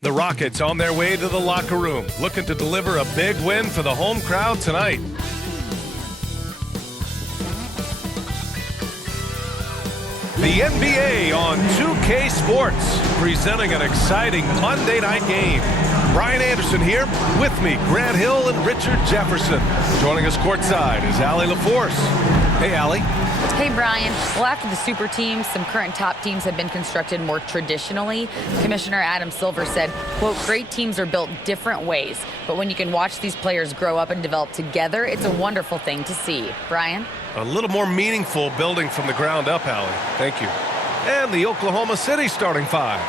The Rockets on their way to the locker room, looking to deliver a big win for the home crowd tonight. The NBA on 2K Sports, presenting an exciting Monday night game. Brian Anderson here, with me, Grant Hill and Richard Jefferson. Joining us courtside is Allie LaForce. Hey, Allie. Hey, Brian. Well, after the super teams, some current top teams have been constructed more traditionally. Commissioner Adam Silver said, quote, great teams are built different ways, but when you can watch these players grow up and develop together, it's a wonderful thing to see. Brian? A little more meaningful building from the ground up, Allie. Thank you. And the Oklahoma City starting five.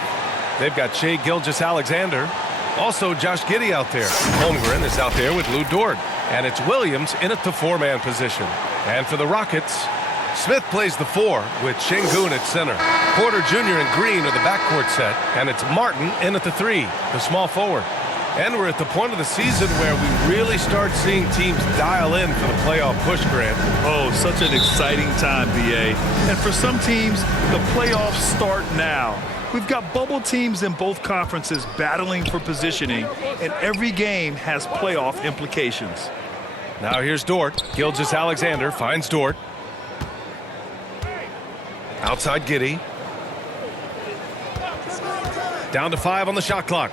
They've got Shai Gilgeous-Alexander. Also, Josh Giddey out there. Holmgren is out there with Lou Dort. And it's Williams in at the four-man position. And for the Rockets, Smith plays the four with Şengün at center. Porter Jr. and Green are the backcourt set. And it's Martin in at the three, the small forward. And we're at the point of the season where we really start seeing teams dial in for the playoff push, Grant. Oh, such an exciting time, BA. And for some teams, the playoffs start now. We've got bubble teams in both conferences battling for positioning, and every game has playoff implications. Now here's Dort. Gilgeous-Alexander finds Dort. Outside Giddey. Down to 5 on the shot clock.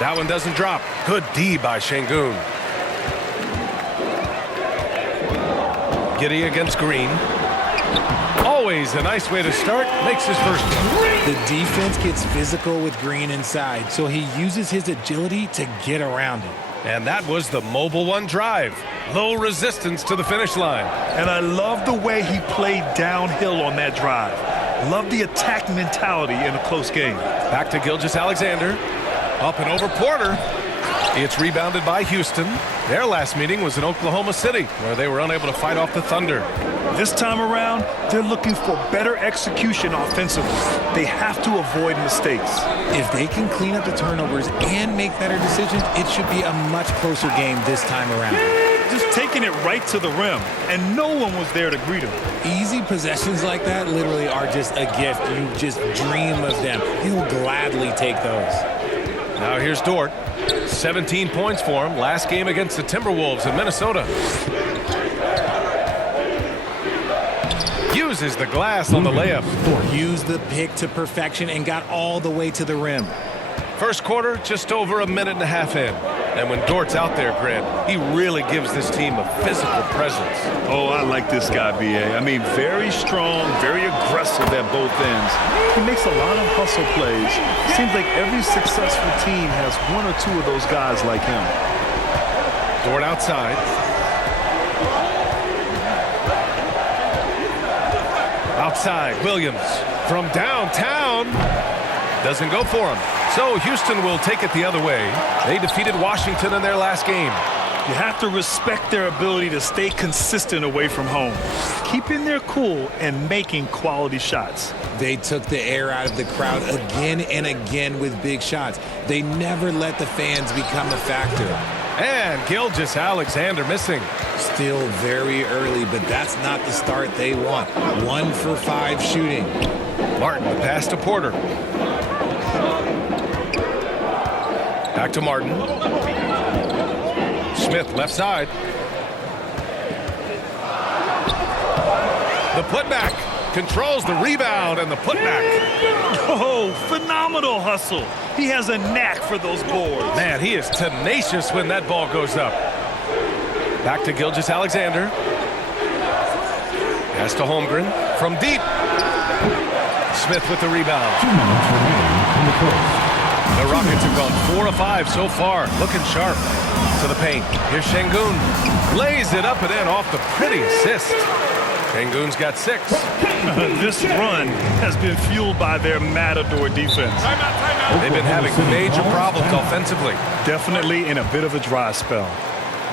That one doesn't drop. Good D by Şengün. Giddey against Green. Always a nice way to start. Makes his first one. The defense gets physical with Green inside, so he uses his agility to get around it. And that was the mobile one drive. Low resistance to the finish line. And I love the way he played downhill on that drive. Love the attack mentality in a close game. Back to Gilgeous-Alexander. Up and over Porter. It's rebounded by Houston. Their last meeting was in Oklahoma City, where they were unable to fight off the Thunder. This time around, they're looking for better execution offensively. They have to avoid mistakes. If they can clean up the turnovers and make better decisions, it should be a much closer game this time around. Just taking it right to the rim, and no one was there to greet him. Easy possessions like that literally are just a gift. You just dream of them. He'll gladly take those. Now here's Dort. 17 points for him. Last game against the Timberwolves in Minnesota. Uses the glass on the layup. Used the pick to perfection and got all the way to the rim. First quarter, just over a minute and a half in. And when Dort's out there, Grant, he really gives this team a physical presence. Oh, I like this guy, BA. I mean, very strong, very aggressive at both ends. He makes a lot of hustle plays. Seems like every successful team has one or two of those guys like him. Dort outside. Outside, Williams from downtown. Doesn't go for him. So Houston will take it the other way. They defeated Washington in their last game. You have to respect their ability to stay consistent away from home, keeping their cool and making quality shots. They took the air out of the crowd again and again with big shots. They never let the fans become a factor. And Gilgeous-Alexander missing. Still very early, but that's not the start they want. 1 for 5 shooting. Martin, the pass to Porter. Back to Martin. Smith, left side. The putback. Controls the rebound and the putback. Oh, phenomenal hustle. He has a knack for those boards. Man, he is tenacious when that ball goes up. Back to Gilgeous-Alexander. Pass to Holmgren from deep. Smith with the rebound. 2 minutes remaining in the first. The Rockets have gone 4 of 5 so far. Looking sharp. To the paint. Here's Şengün. Lays it up and in off the pretty assist. Şengün's got 6. This run has been fueled by their Matador defense. They've been having major problems offensively. Definitely in a bit of a dry spell.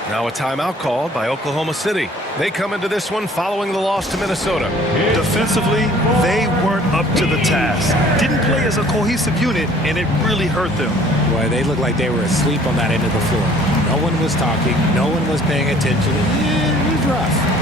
Now a timeout called by Oklahoma City. They come into this one following the loss to Minnesota. Defensively, they weren't up to the task. Didn't play as a cohesive unit, and it really hurt them. Boy, they looked like they were asleep on that end of the floor. No one was talking. No one was paying attention. It was rough.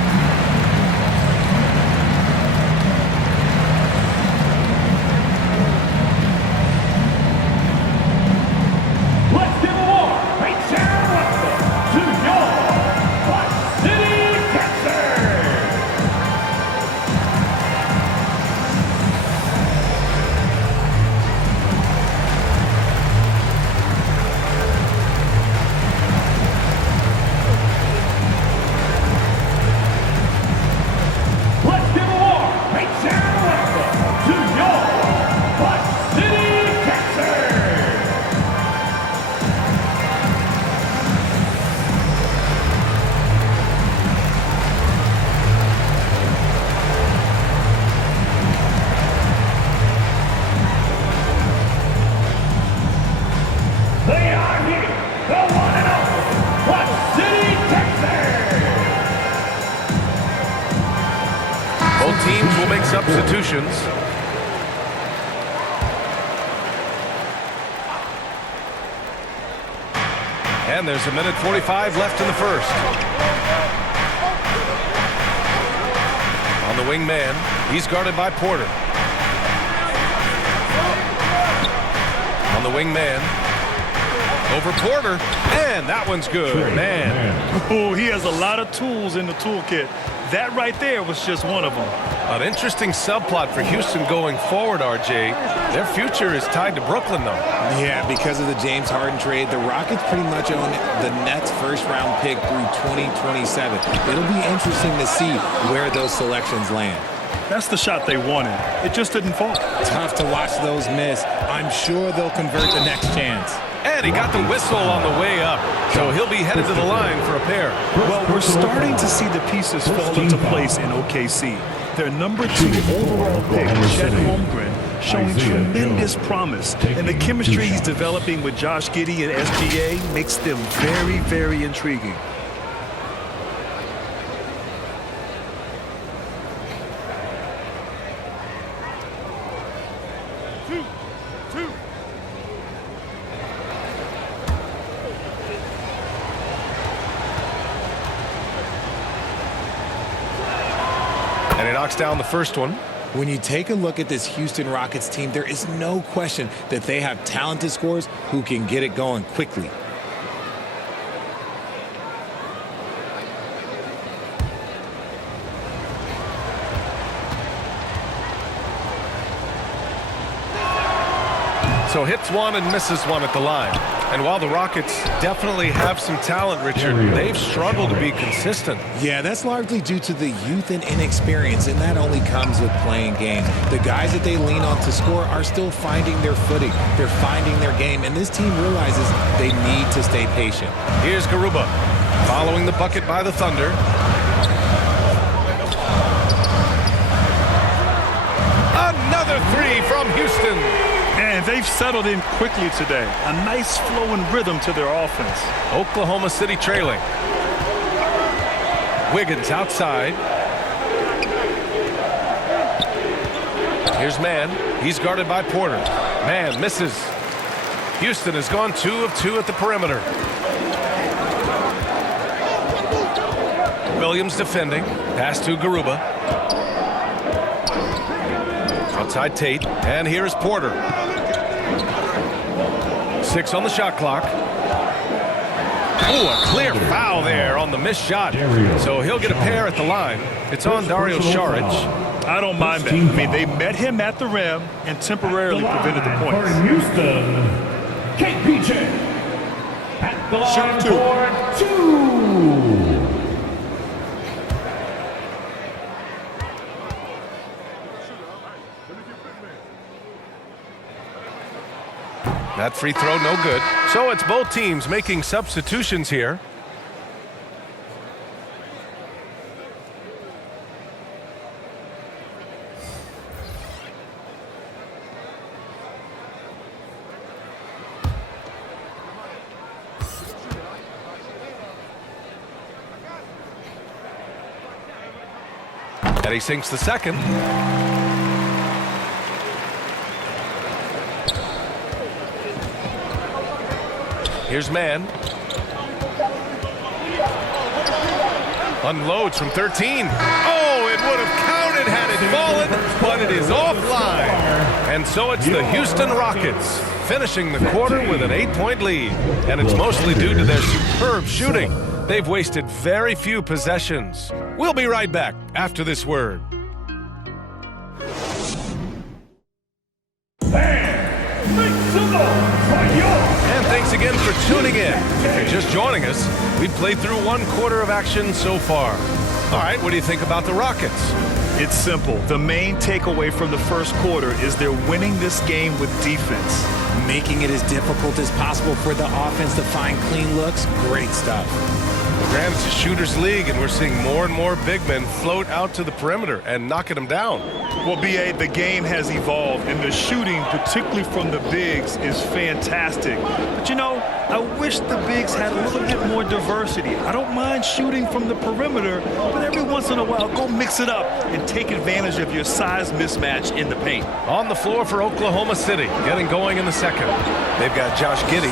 substitutions. And there's a minute 45 left in the first. On the wing man, he's guarded by Porter. On the wing man, over Porter, and that one's good, man. Oh, he has a lot of tools in the toolkit. That right there was just one of them. An interesting subplot for Houston going forward, RJ. Their future is tied to Brooklyn, though. Yeah, because of the James Harden trade, the Rockets pretty much own the Nets' first-round pick through 2027. It'll be interesting to see where those selections land. That's the shot they wanted. It just didn't fall. Tough to watch those miss. I'm sure they'll convert the next chance. And he got the whistle on the way up, so he'll be headed to the line for a pair. Well, we're starting to see the pieces fall into place in OKC. Their number 2 overall pick, Chet Holmgren, showing tremendous promise. And the chemistry he's developing with Josh Giddey and SGA makes them very, very intriguing. And he knocks down the first one. When you take a look at this Houston Rockets team, there is no question that they have talented scorers who can get it going quickly. So hits one and misses one at the line. And while the Rockets definitely have some talent, Richard, they've struggled to be consistent. Yeah, that's largely due to the youth and inexperience, and that only comes with playing games. The guys that they lean on to score are still finding their footing. They're finding their game, and this team realizes they need to stay patient. Here's Garuba following the bucket by the Thunder. Another three from Houston. And they've settled in quickly today. A nice flowing rhythm to their offense. Oklahoma City trailing. Wiggins outside. Here's Mann. He's guarded by Porter. Mann misses. Houston has gone 2 of 2 at the perimeter. Williams defending. Pass to Garuba. Outside Tate. And here's Porter. 6 on the shot clock. Oh, a clear foul there on the missed shot. So he'll get a pair at the line. It's on Dario Saric. I don't mind that. I mean, they met him at the rim and temporarily prevented the points. Houston, KPJ at the line for 2. That free throw no good. So it's both teams making substitutions here. And he sinks the second. Here's Mann. Unloads from 13. Oh, it would have counted had it fallen, but it is offline. And so it's the Houston Rockets finishing the quarter with an 8-point lead. And it's mostly due to their superb shooting. They've wasted very few possessions. We'll be right back after this word. And thanks again for tuning in. If you're just joining us, we've played through 1 quarter of action so far. All right, what do you think about the Rockets? It's simple. The main takeaway from the first quarter is they're winning this game with defense. Making it as difficult as possible for the offense to find clean looks. Great stuff. Granted, it's a shooter's league, and we're seeing more and more big men float out to the perimeter and knocking them down. Well, B.A., the game has evolved, and the shooting, particularly from the bigs, is fantastic. But, you know, I wish the bigs had a little bit more diversity. I don't mind shooting from the perimeter, but every once in a while, go mix it up and take advantage of your size mismatch in the paint. On the floor for Oklahoma City, getting going in the second. They've got Josh Giddey.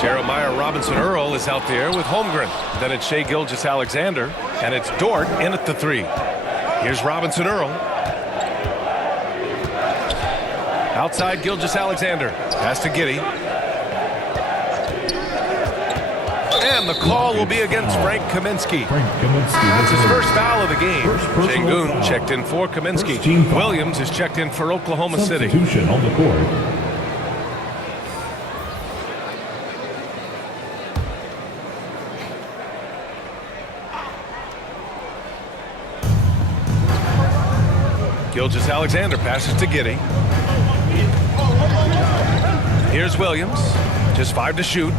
Jeremiah Robinson-Earl is out there with Holmgren. Then it's Shai Gilgeous-Alexander, and it's Dort in at the 3. Here's Robinson-Earl. Outside Gilgeous-Alexander. Pass to Giddey. And the call will be against Frank Kaminsky. That's his first foul of the game. Şengün checked in for Kaminsky. Williams is checked in for Oklahoma City. Substitution on the court. Gilgeous-Alexander passes to Giddey. Here's Williams. Just 5 to shoot.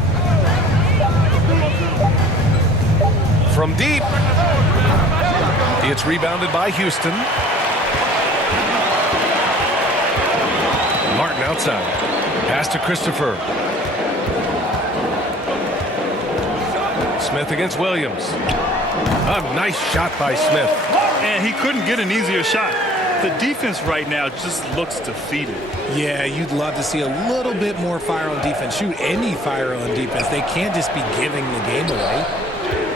From deep. It's rebounded by Houston. Martin outside. Pass to Christopher. Smith against Williams. A nice shot by Smith. And he couldn't get an easier shot. The defense right now just looks defeated. Yeah, you'd love to see a little bit more fire on defense. Shoot, any fire on defense. They can't just be giving the game away.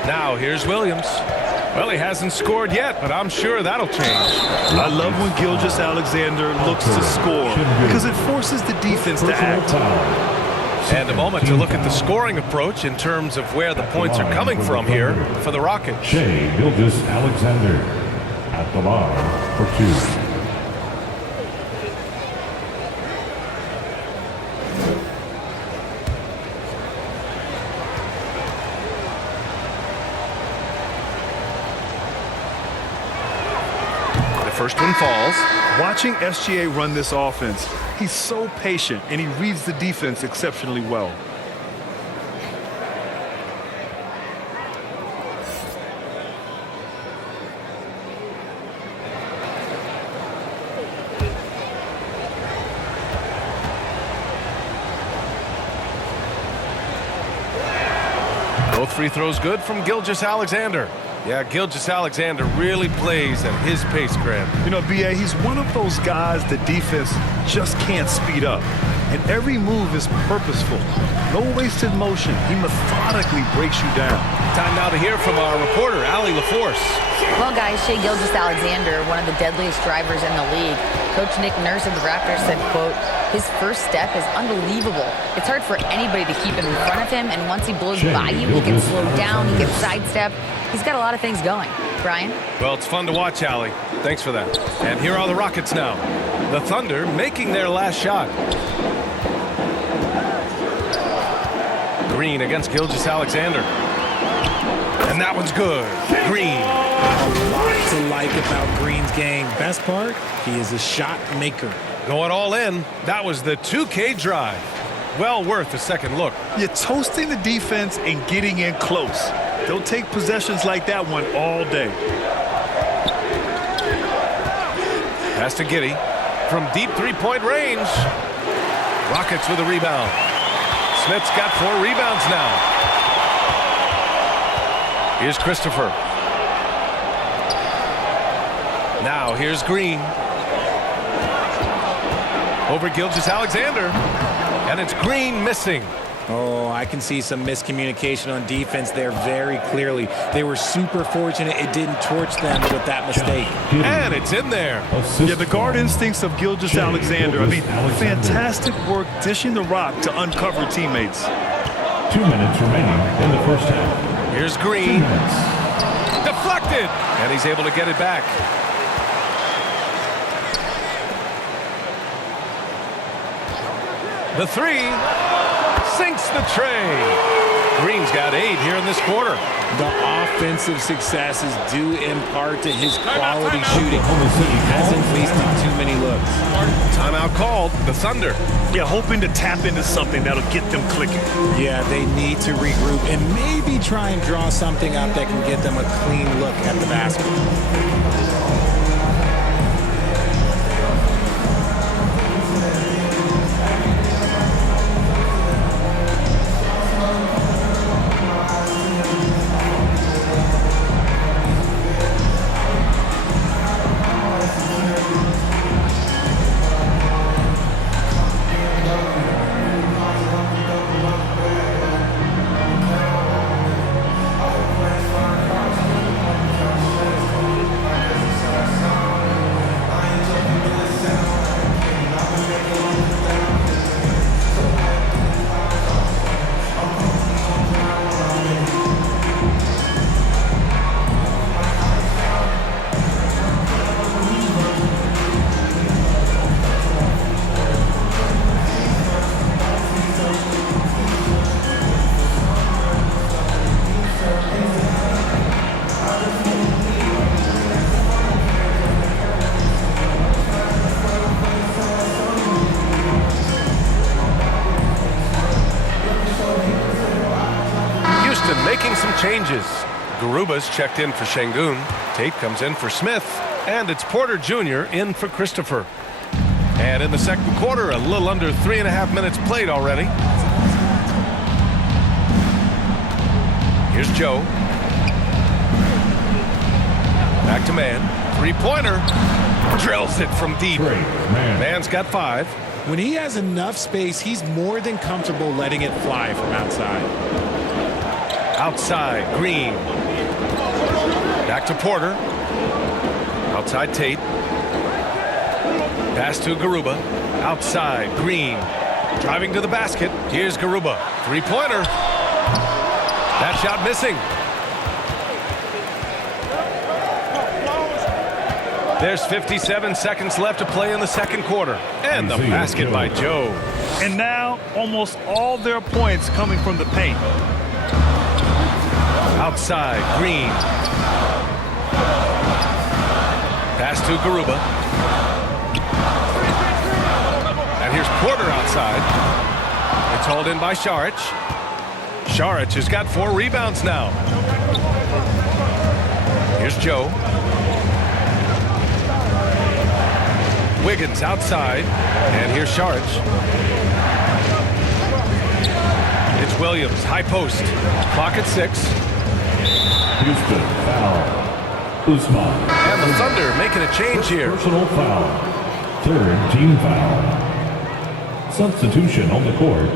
Now here's Williams. Well, he hasn't scored yet, but I'm sure that'll change. I love when Gilgeous-Alexander looks to score because it forces the defense to act. And a moment to look at the scoring approach in terms of where the points are coming from here for the Rockets. Shai Gilgeous-Alexander at the line for 2. First one falls. Watching SGA run this offense, he's so patient and he reads the defense exceptionally well. Both free throws good from Gilgeous-Alexander. Yeah, Gilgeous-Alexander really plays at his pace, Graham. You know, B.A., he's one of those guys the defense just can't speed up. And every move is purposeful. No wasted motion. He methodically breaks you down. Time now to hear from our reporter, Allie LaForce. Well, guys, Shai Gilgeous-Alexander, one of the deadliest drivers in the league. Coach Nick Nurse of the Raptors said, quote, his first step is unbelievable. It's hard for anybody to keep him in front of him, and once he blows by you, he can slow down, he can sidestep. He's got a lot of things going. Brian? Well, it's fun to watch, Allie. Thanks for that. And here are the Rockets now. The Thunder making their last shot. Green against Gilgeous-Alexander. And that one's good. Green. A lot to like about Green's game. Best part, he is a shot maker. Going all in. That was the 2K drive. Well worth a second look. You're toasting the defense and getting in close. They'll take possessions like that one all day. Pass to Giddey from deep three-point range. Rockets with a rebound. Smith's got 4 rebounds now. Here's Christopher. Now here's Green. Over Gilgeous-Alexander. And it's Green missing. Oh, I can see some miscommunication on defense there very clearly. They were super fortunate it didn't torch them with that mistake. And it's in there. Yeah, the guard instincts of Gilgeous-Alexander. I mean, fantastic work dishing the rock to uncover teammates. 2 minutes remaining in the first half. Here's Green. Deflected. And he's able to get it back. The 3 sinks the tray. Green's got 8 here in this quarter. The offensive success is due in part to his quality shooting. He hasn't wasted too many looks. Timeout called. The Thunder. Yeah, hoping to tap into something that'll get them clicking. Yeah, they need to regroup and maybe try and draw something up that can get them a clean look at the basket. changes. Garuba's checked in for Şengün. Tate comes in for Smith. And it's Porter Jr. in for Christopher. And in the second quarter, a little under 3.5 minutes played already. Here's Joe. Back to Man. Three-pointer. Drills it from deep. Man's got 5. When he has enough space, he's more than comfortable letting it fly from outside. Outside, Green. Back to Porter. Outside, Tate. Pass to Garuba. Outside, Green. Driving to the basket. Here's Garuba. Three-pointer. That shot missing. There's 57 seconds left to play in the second quarter. And the basket by Joe. And now almost all their points coming from the paint. Outside, Green. Pass to Garuba. And here's Porter outside. It's hauled in by Šarić. Šarić has got 4 rebounds now. Here's Joe. Wiggins outside. And here's Šarić. It's Williams, high post. Clock at 6. Houston foul. Usman. And the Thunder making a change here. Personal foul. 3rd team foul. Substitution on the court.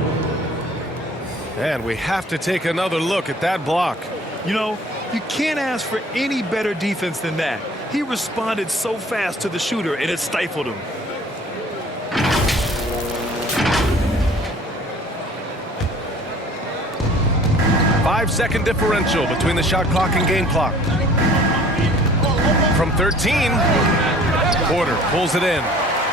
And we have to take another look at that block. You know, you can't ask for any better defense than that. He responded so fast to the shooter, and it stifled him. Five-second differential between the shot clock and game clock. From 13, Porter pulls it in.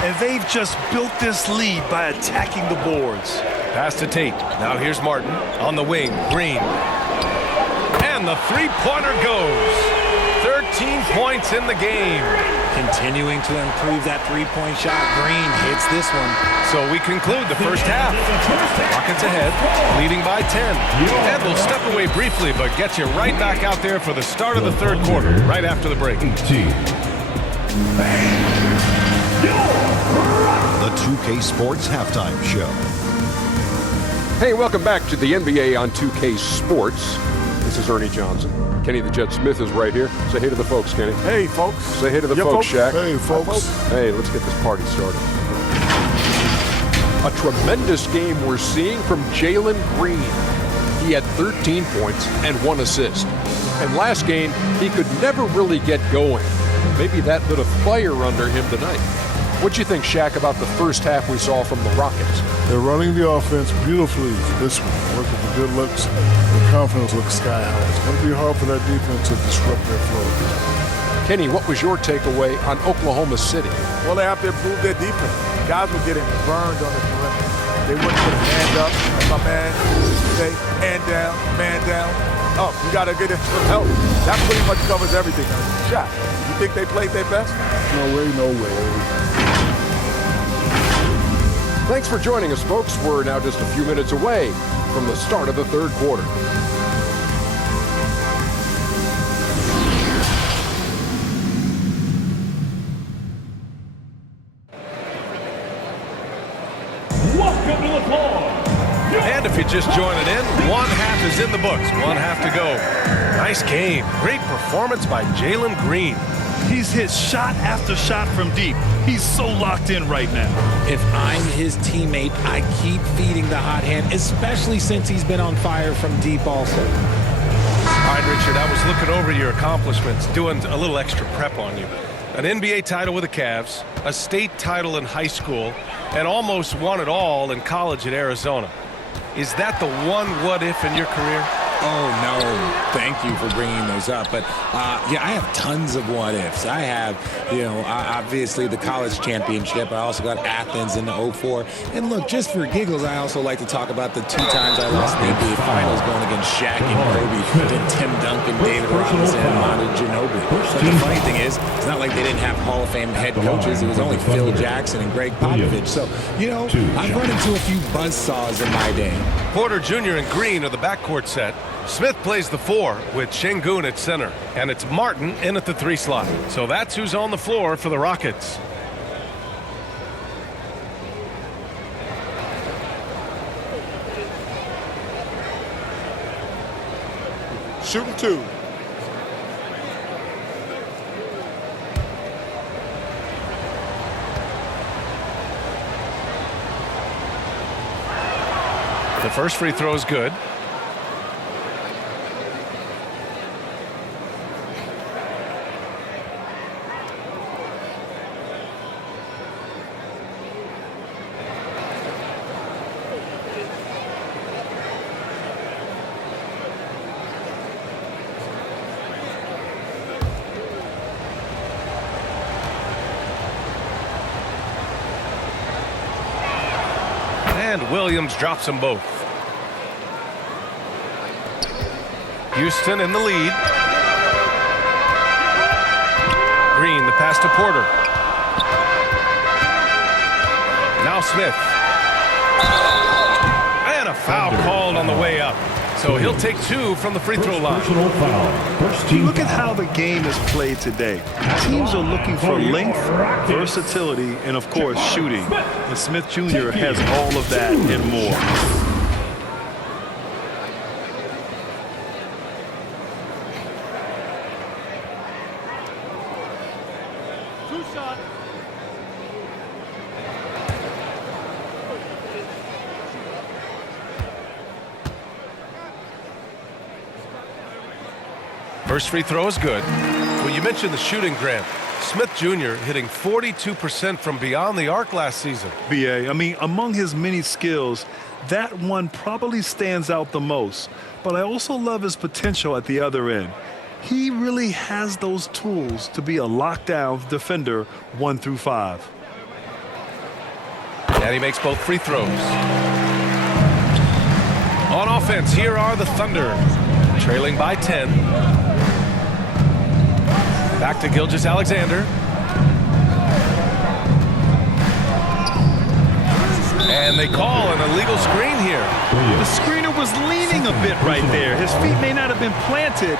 And they've just built this lead by attacking the boards. Pass to Tate. Now here's Martin on the wing. Green. And the three-pointer goes. 13 points in the game. Continuing to improve that three-point shot. Green hits this one. So we conclude the first half. Rockets ahead, leading by 10. And we'll step away briefly, but get you right back out there for the start of the third quarter, right after the break. The 2K Sports Halftime Show. Hey, welcome back to the NBA on 2K Sports. This is Ernie Johnson. Kenny the Jet Smith is right here. Say hey to the folks, Kenny. Hey, folks. Say hey to the folks, Shaq. Hey, folks. Hey, let's get this party started. A tremendous game we're seeing from Jalen Green. He had 13 points and 1 assist. And last game, he could never really get going. Maybe that lit a fire under him tonight. What'd you think, Shaq, about the first half we saw from the Rockets? They're running the offense beautifully for this one. Working for good looks. The confidence looks sky high. It's going to be hard for that defense to disrupt their flow. Kenny, what was your takeaway on Oklahoma City? Well, they have to improve their defense. Guys were getting burned on the perimeter. They wouldn't put a hand up. My man say, man down. Oh, you got to get some help. That pretty much covers everything. Shot. You think they played their best? No way, no way. Thanks for joining us, folks. We're now just a few minutes away from the start of the third quarter. Welcome to the floor. And if you're just joining in, one half is in the books. One half to go. Nice game. Great performance by Jalen Green. He's hit shot after shot from deep. He's so locked in right now. If I'm his teammate, I keep feeding the hot hand, especially since he's been on fire from deep also. All right, Richard, I was looking over your accomplishments, doing a little extra prep on you. An NBA title with the Cavs, a state title in high school, and almost won it all in college at Arizona. Is that the one what-if in your career? Oh, no. Thank you for bringing those up. But, yeah, I have tons of what-ifs. I have, obviously the college championship. I also got Athens in the 04. And, look, just for giggles, I also like to talk about the 2 times I lost the NBA Finals going against Shaq and Kobe, then Tim Duncan, David Robinson, and Manu Ginobili. But the funny thing is, it's not like they didn't have Hall of Fame head coaches. It was only Phil Jackson and Greg Popovich. So, I've run into a few buzzsaws in my day. Porter Jr. and Green are the backcourt set. Smith plays the 4 with Şengün at center, and it's Martin in at the 3 slot. So that's who's on the floor for the Rockets. Shooting 2. The first free throw is good. And Williams drops them both. Houston in the lead. Green, the pass to Porter. Now Smith. And a foul called on the way up. So he'll take 2 from the free throw line. Personal foul. First team Look at foul. how the game is played today. Teams are looking for length, versatility, and of course shooting. And Smith Jr. has all of that and more. First free throw is good. Well, you mentioned the shooting, Grant. Smith Jr. hitting 42% from beyond the arc last season. BA, I mean, among his many skills, that one probably stands out the most. But I also love his potential at the other end. He really has those tools to be a lockdown defender 1 through 5. And he makes both free throws. On offense, here are the Thunder, trailing by 10. Back to Gilgeous-Alexander. And they call an illegal screen here. The screener was leaning a bit right there. His feet may not have been planted.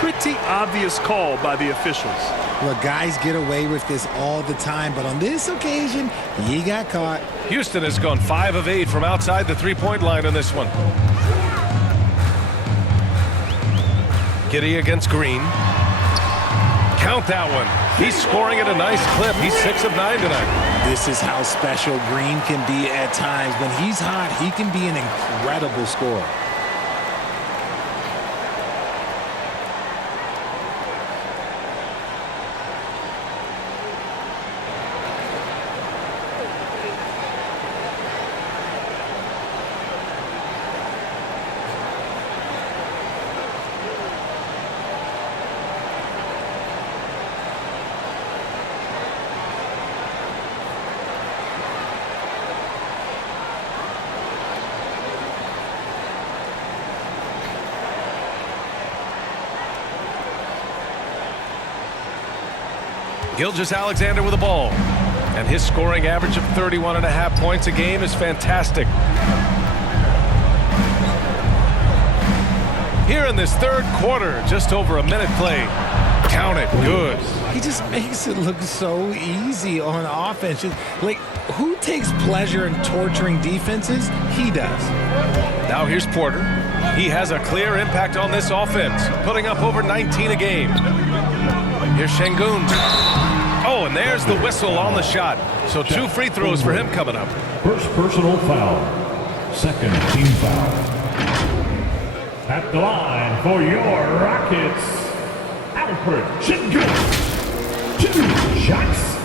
Pretty obvious call by the officials. Look, guys get away with this all the time, but on this occasion, he got caught. Houston has gone 5 of 8 from outside the three-point line in this one. Giddy against Green. Count that one. He's scoring at a nice clip. He's 6 of 9 tonight. This is how special Green can be at times. When he's hot, he can be an incredible scorer. Gilgeous-Alexander with the ball. And his scoring average of 31.5 points a game is fantastic. Here in this third quarter, just over a minute played. Count it, good. He just makes it look so easy on offense. Like, who takes pleasure in torturing defenses? He does. Now here's Porter. He has a clear impact on this offense, putting up over 19 a game. Here's Şengün. Oh, and there's the whistle on the shot. So 2 free throws for him coming up. First personal foul. Second team foul. At the line for your Rockets, Alfred Şengün. 2 shots.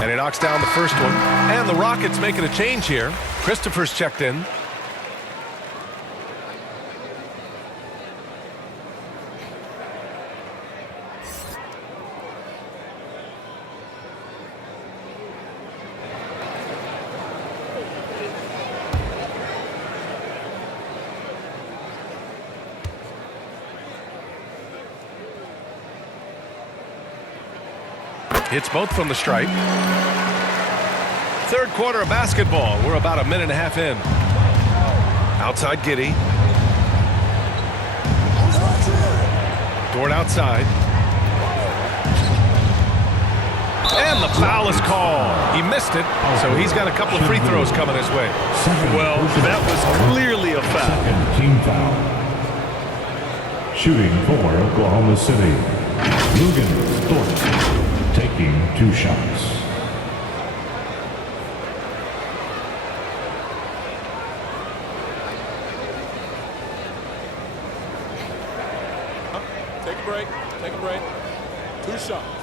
And he knocks down the first one. And the Rockets making a change here. Christopher's checked in. Hits both from the stripe. Third quarter of basketball. We're about a minute and a half in. Outside Giddey. Dort outside. And the foul is called. He missed it, so he's got a couple of free throws coming his way. Well, that was clearly a foul. Second team foul. Shooting for Oklahoma City. Dort taking 2 shots. Take a break. Take a break. 2 shots.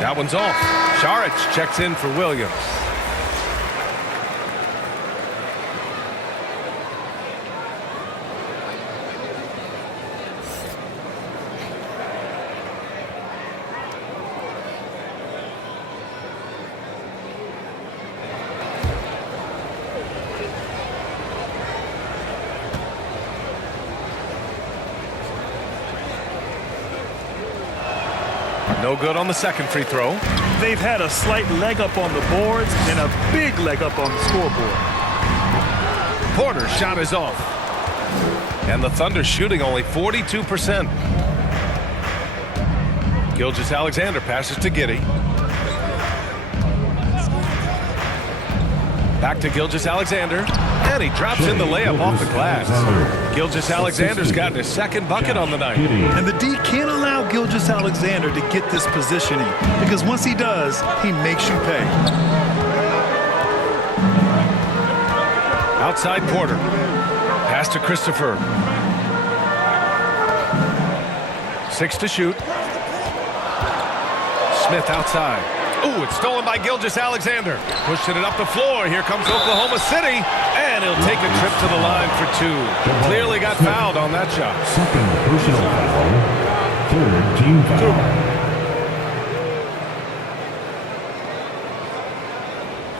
That one's off. Šarić checks in for Williams. No good on the second free throw. They've had a slight leg up on the boards and a big leg up on the scoreboard. Porter's shot is off. And the Thunder shooting only 42%. Gilgeous-Alexander passes to Giddey. Back to Gilgeous-Alexander. And he drops in the layup off the glass. Gilgeous-Alexander's gotten his second bucket on the night. And the D can't allow Gilgeous-Alexander to get this positioning, because once he does, he makes you pay. Outside Porter. Pass to Christopher. 6 to shoot. Smith outside. Ooh, it's stolen by Gilgeous-Alexander. Pushing it up the floor. Here comes Oklahoma City. And he'll take a trip to the line for 2. Clearly got fouled on that shot. Second personal foul. Third team foul.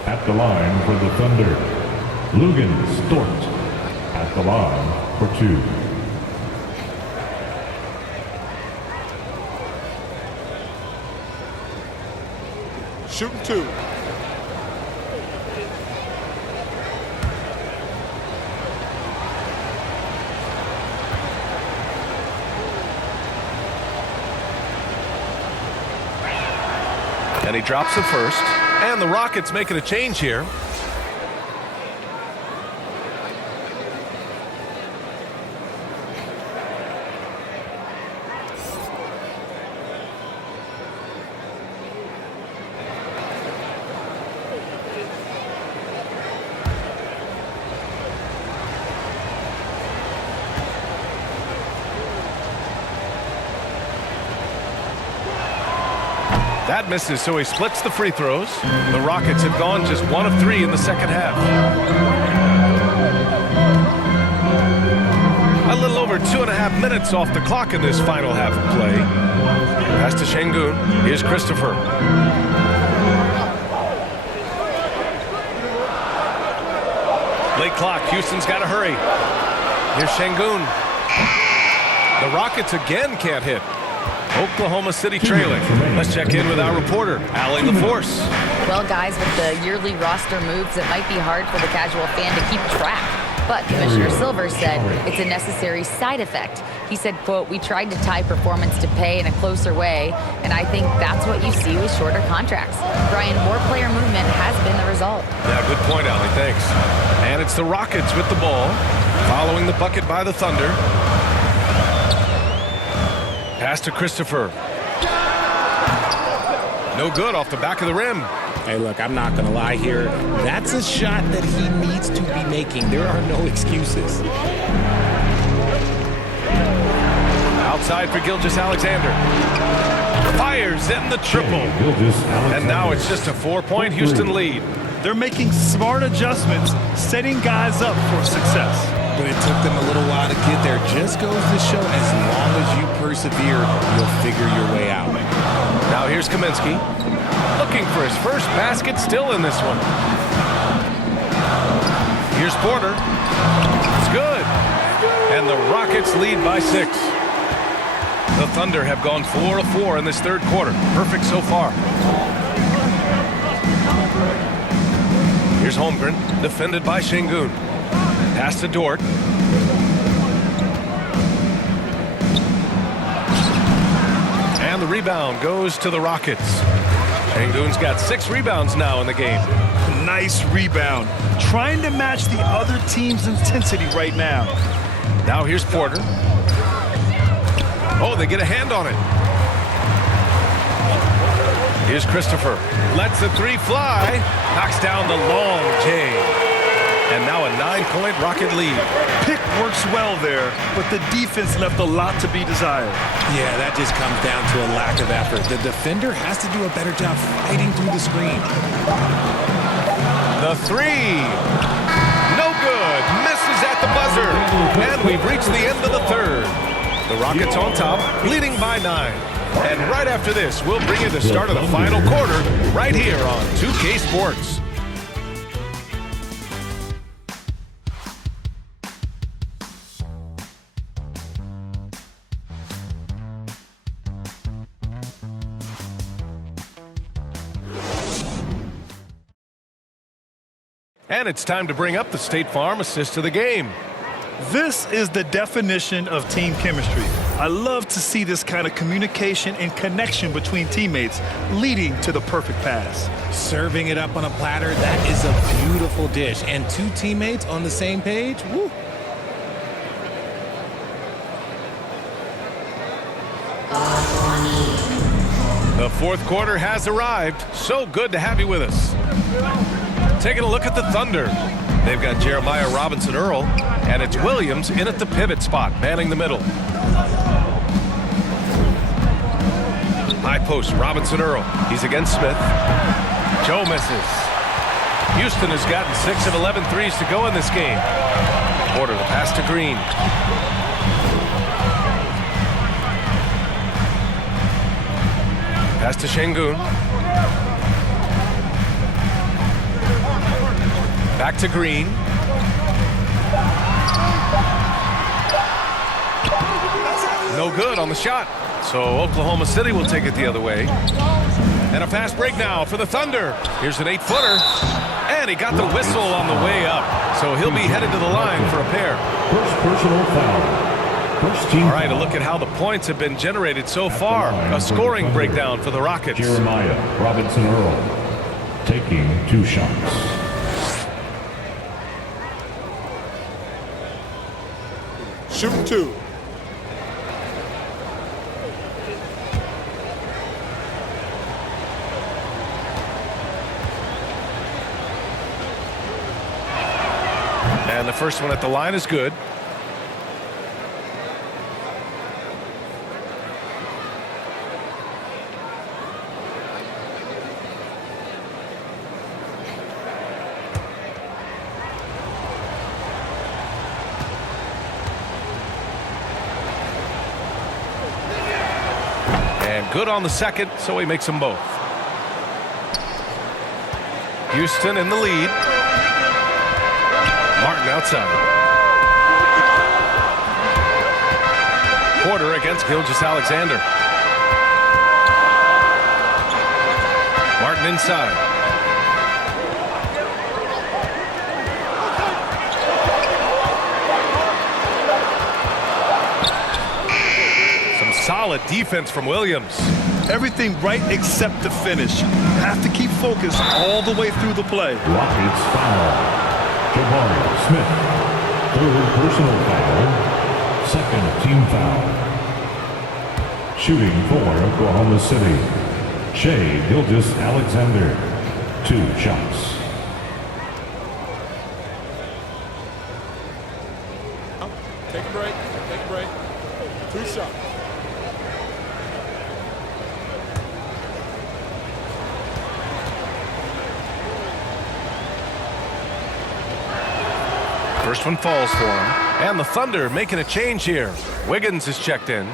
At the line for the Thunder, Dort. At the line for 2. Shooting 2. And he drops the first. And the Rockets making a change here. That misses, so he splits the free throws. The Rockets have gone just 1 of 3 in the second half. A little over 2.5 minutes off the clock in this final half of play. Pass to Şengün. Here's Christopher. Late clock. Houston's got to hurry. Here's Şengün. The Rockets again can't hit. Oklahoma City trailing. Let's check in with our reporter, Allie LaForce. Well, guys, with the yearly roster moves, it might be hard for the casual fan to keep track. But Commissioner Silver said it's a necessary side effect. He said, quote, "We tried to tie performance to pay in a closer way, and I think that's what you see with shorter contracts." Brian, more player movement has been the result. Yeah, good point, Allie. Thanks. And it's the Rockets with the ball, following the bucket by the Thunder. Pass to Christopher. No good off the back of the rim. Hey, look, I'm not going to lie here. That's a shot that he needs to be making. There are no excuses. Outside for Gilgeous-Alexander. Fires in the triple. And now it's just a 4-point Houston lead. They're making smart adjustments, setting guys up for success. But it took them a little while to get there. Just goes to show, as long as you persevere, you'll figure your way out. Now here's Kaminsky. Looking for his first basket, still in this one. Here's Porter. It's good. And the Rockets lead by 6. The Thunder have gone 4 of 4 in this third quarter. Perfect so far. Here's Holmgren, defended by Şengün. Pass to Dort. And the rebound goes to the Rockets. Şengün's got 6 rebounds now in the game. Nice rebound. Trying to match the other team's intensity right now. Now here's Porter. Oh, they get a hand on it. Here's Christopher. Lets the 3 fly. Knocks down the long J. And now a 9-point Rocket lead. Pick works well there, but the defense left a lot to be desired. Yeah, that just comes down to a lack of effort. The defender has to do a better job fighting through the screen. The 3. No good. Misses at the buzzer. And we've reached the end of the third. The Rockets on top, leading by 9. And right after this, we'll bring you the start of the final quarter right here on 2K Sports. And it's time to bring up the State Farm assist of the game. This is the definition of team chemistry. I love to see this kind of communication and connection between teammates leading to the perfect pass. Serving it up on a platter, that is a beautiful dish. And 2 teammates on the same page, woo. The fourth quarter has arrived. So good to have you with us. Taking a look at the Thunder. They've got Jeremiah Robinson-Earl, and it's Williams in at the pivot spot, manning the middle. High post, Robinson-Earl. He's against Smith. Joe misses. Houston has gotten 6 of 11 threes to go in this game. Porter, the pass to Green. Pass to Şengün. Back to Green. No good on the shot. So Oklahoma City will take it the other way. And a fast break now for the Thunder. Here's an 8-footer. And he got the whistle on the way up. So he'll be headed to the line for a pair. First personal foul. First team. All right, a look at how the points have been generated so far. A scoring breakdown for the Rockets. Jeremiah Robinson-Earl taking 2 shots. Shooting 2. And the first one at the line is good. Good on the second, so he makes them both. Houston in the lead. Martin outside. Porter against Gilgeous-Alexander. Martin inside. Solid defense from Williams. Everything right except the finish. Have to keep focused all the way through the play. Rockets foul. Jabari Smith. Third personal foul. Second team foul. Shooting for Oklahoma City. Shai Gilgeous-Alexander. 2 shots. Take a break. Take a break. 2 shots. First one falls for him. And the Thunder making a change here. Wiggins is checked in.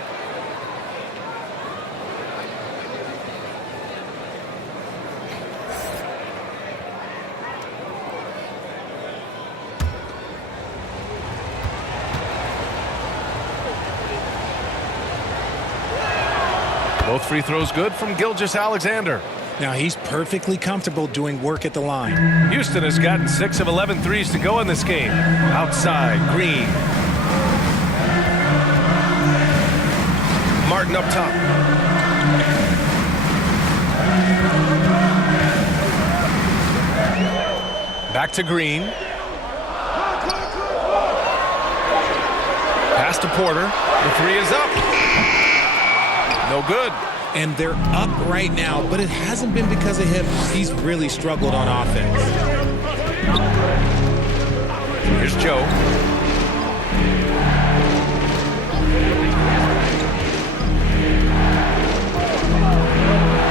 Both free throws good from Gilgeous-Alexander. Now he's perfectly comfortable doing work at the line. Houston has gotten 6 of 11 threes to go in this game. Outside, Green. Martin up top. Back to Green. Pass to Porter. The three is up. No good. And they're up right now, but it hasn't been because of him. He's really struggled on offense. Here's Joe.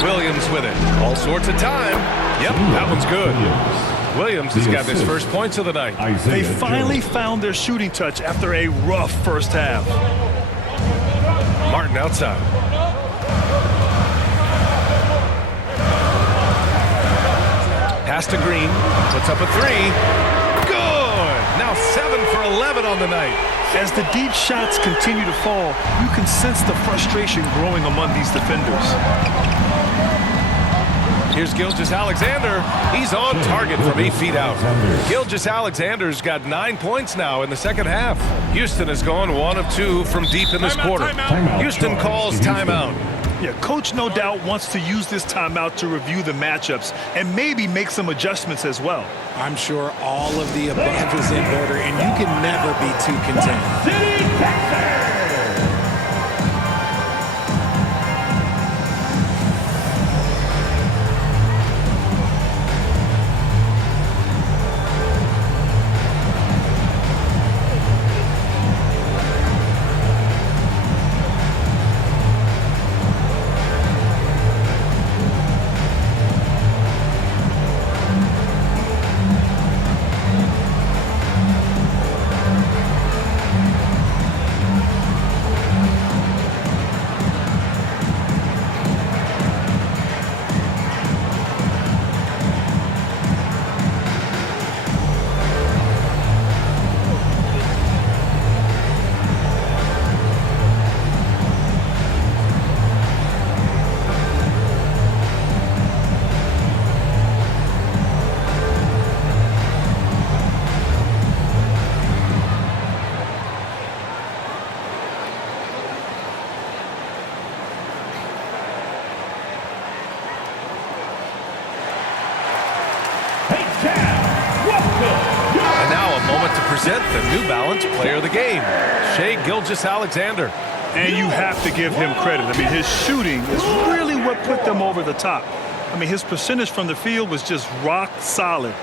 Williams with it. All sorts of time. Yep, that one's good. Williams has got his first points of the night. They finally found their shooting touch after a rough first half. Martin outside. Pass to Green. Puts up a three. Good. Now 7 for 11 on the night. As the deep shots continue to fall, you can sense the frustration growing among these defenders. Here's Gilgeous-Alexander. He's on target from 8 feet out. Gilgeous-Alexander's got 9 points now in the second half. Houston has gone 1 of 2 from deep in this quarter. Houston calls timeout. Yeah, coach no doubt wants to use this timeout to review the matchups and maybe make some adjustments as well. I'm sure all of the above is in order, and you can never be too content. City, Texas. And now a moment to present the New Balance Player of the Game, Shai Gilgeous-Alexander. And you have to give him credit. I mean, his shooting is really what put them over the top. I mean, his percentage from the field was just rock solid.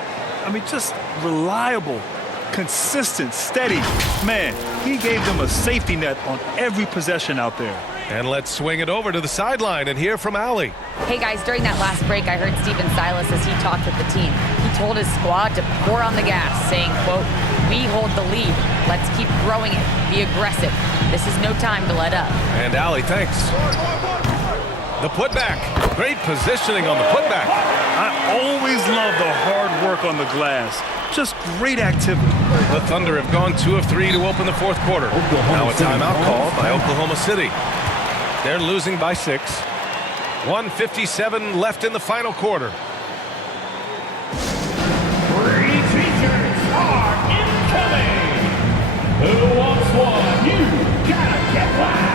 I mean, just reliable, consistent, steady. Man, he gave them a safety net on every possession out there. And let's swing it over to the sideline and hear from Allie. Hey guys, during that last break, I heard Stephen Silas as he talked with the team. He told his squad to pour on the gas, saying, quote, "We hold the lead. Let's keep growing it. Be aggressive. This is no time to let up." And Allie, thanks. The putback. Great positioning on the putback. I always love the hard work on the glass. Just great activity. The Thunder have gone 2 of 3 to open the fourth quarter. Now a timeout called by Oklahoma City. They're losing by 6. 1:57 left in the final quarter. Three teachers are incoming. Who wants one? You gotta get loud.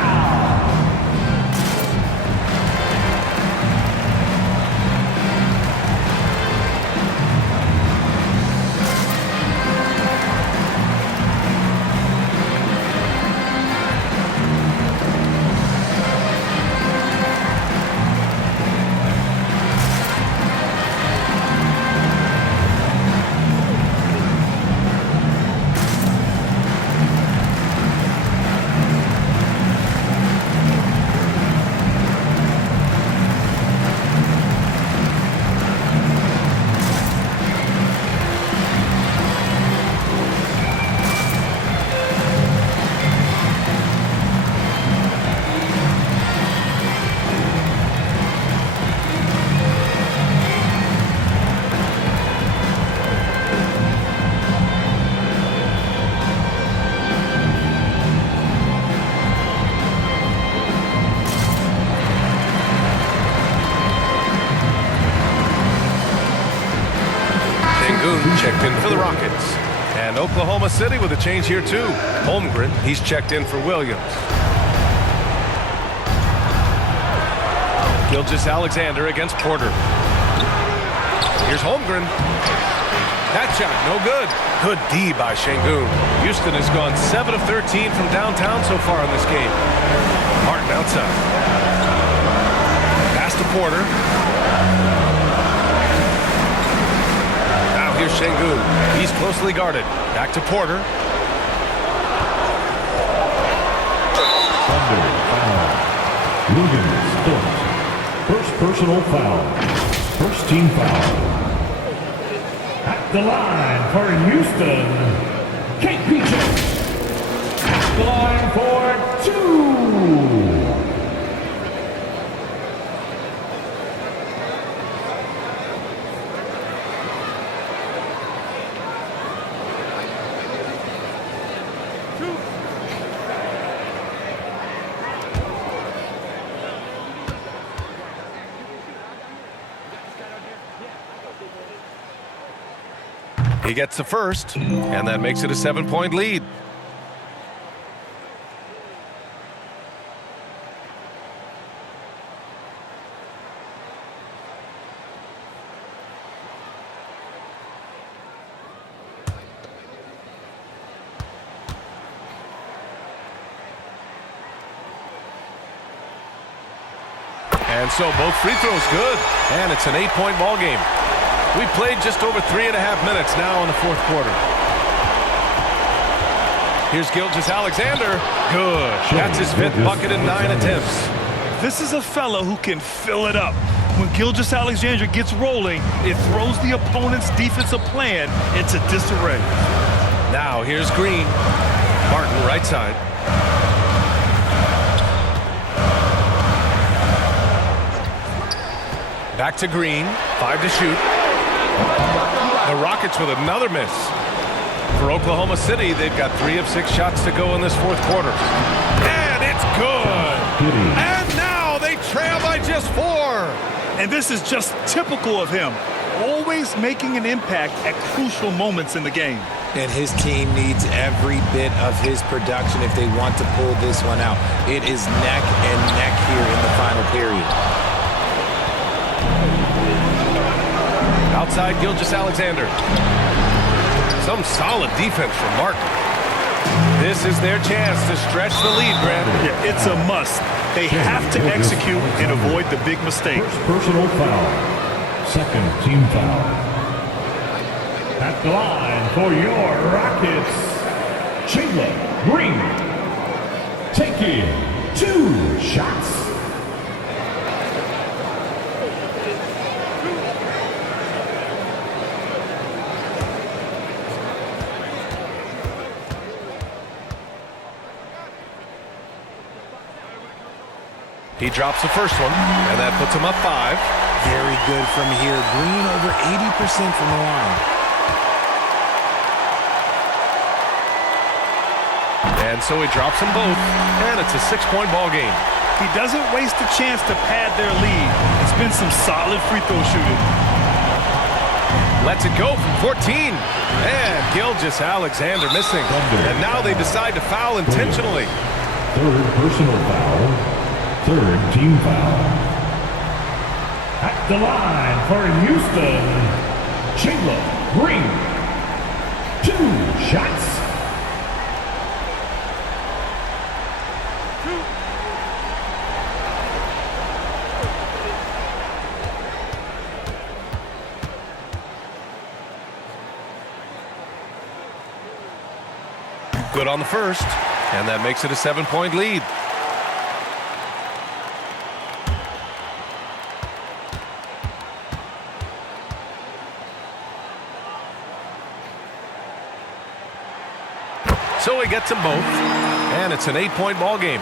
checked in for the Rockets. And Oklahoma City with a change here too. Holmgren, he's checked in for Williams. Gilgeous-Alexander against Porter. Here's Holmgren. That shot, no good. Good D by Şengün. Houston has gone 7 of 13 from downtown so far in this game. Martin outside. Pass to Porter. Now here's Şengün. He's closely guarded. Back to Porter. Thunder foul. Lugans, Dort. First personal foul. First team foul. At the line for Houston, KPJ. At the line for 2. He gets the first, and that makes it a 7-point lead. And so both free throws good, and it's an 8-point ball game. We played just over 3.5 minutes now in the fourth quarter. Here's Gilgeous-Alexander. Good. That's his 5th bucket in 9 attempts. This is a fellow who can fill it up. When Gilgeous-Alexander gets rolling, it throws the opponent's defensive plan into disarray. Now here's Green. Martin right side. Back to Green. 5 to shoot. The Rockets with another miss. For Oklahoma City, they've got 3 of 6 shots to go in this fourth quarter. And it's good. And now they trail by just 4. And this is just typical of him. Always making an impact at crucial moments in the game. And his team needs every bit of his production if they want to pull this one out. It is neck and neck here in the final period. Outside Gilgeous-Alexander. Some solid defense from Martin. This is their chance to stretch the lead, Grant. Yeah, it's a must. They have to execute and avoid the big mistake. First personal foul. Second team foul. At the line for your Rockets, Chandler Green. Taking 2 shots. He drops the first one, and that puts him up 5. Very good from here. Green over 80% from the line. And so he drops them both, and it's a 6-point ball game. He doesn't waste a chance to pad their lead. It's been some solid free throw shooting. Lets it go from 14. And Gilgeous-Alexander missing. And now they decide to foul intentionally. Third personal foul. Third team foul. At the line for Houston, Chandler Green. 2 shots. Good on the first, and that makes it a 7-point lead. So he gets them both, and it's an 8-point ball game.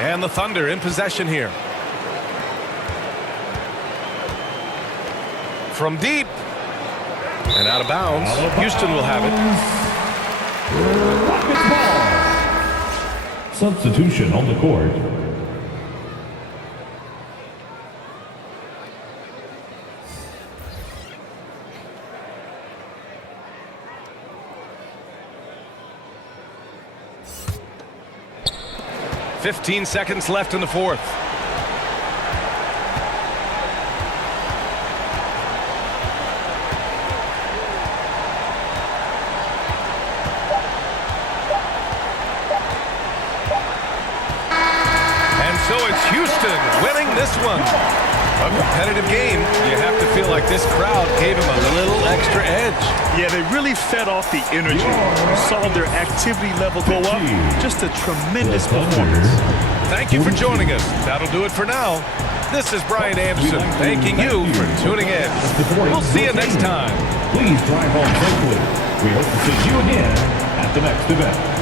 And the Thunder in possession here. From deep, and out of bounds. Houston will have it. Rockets ball. Substitution on the court. 15 seconds left in the fourth. So it's Houston winning this one. A competitive game. You have to feel like this crowd gave him a little extra edge. Yeah, they really fed off the energy. You saw their activity level go up. Just a tremendous performance. Thank you for joining us. That'll do it for now. This is Brian Anderson thanking you for tuning in. We'll see you next time. Please drive home safely. We hope to see you again at the next event.